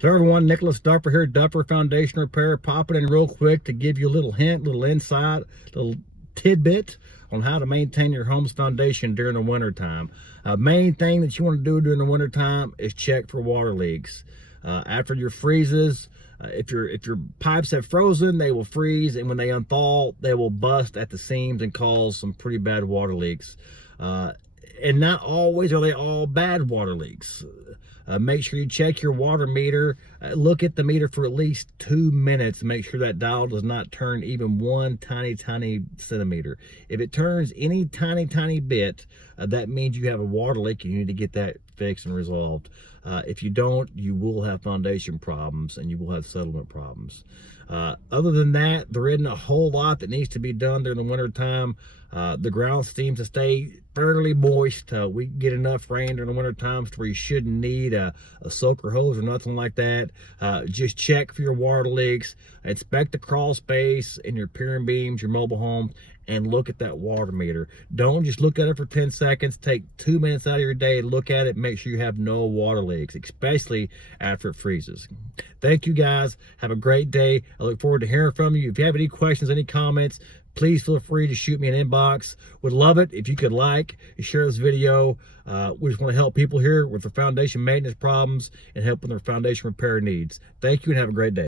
Hello everyone, Nicholas Duffer here, Duffer Foundation Repair, popping in real quick to give you a little hint, little insight, little tidbit on how to maintain your home's foundation during the winter time. Main thing that you want to do during the winter time is check for water leaks. After your freezes, if your pipes have frozen, they will freeze, and when they unthaw, they will bust at the seams and cause some pretty bad water leaks. And not always are they all bad water leaks. Make sure you check your water meter. Look at the meter for at least 2 minutes. Make sure that dial does not turn even one tiny centimeter. If it turns any tiny bit, that means you have a water leak and you need to get that fixed and resolved. If you don't, you will have foundation problems and you will have settlement problems. Other than that, there isn't a whole lot that needs to be done during the winter time. The ground seems to stay fairly moist. We get enough rain during the winter times where you shouldn't need a soaker hose or nothing like that. Just check for your water leaks, inspect the crawl space in your pier and beams, your mobile homes, and look at that water meter. Don't just look at it for 10 seconds. Take 2 minutes out of your day, look at it, make sure you have no water leaks, especially after it freezes. Thank you guys. Have a great day. I look forward to hearing from you. If you have any questions, any comments, please feel free to shoot me an inbox. Would love it if you could like and share this video. We just want to help people here with their foundation maintenance problems and help with their foundation repair needs. Thank you and have a great day.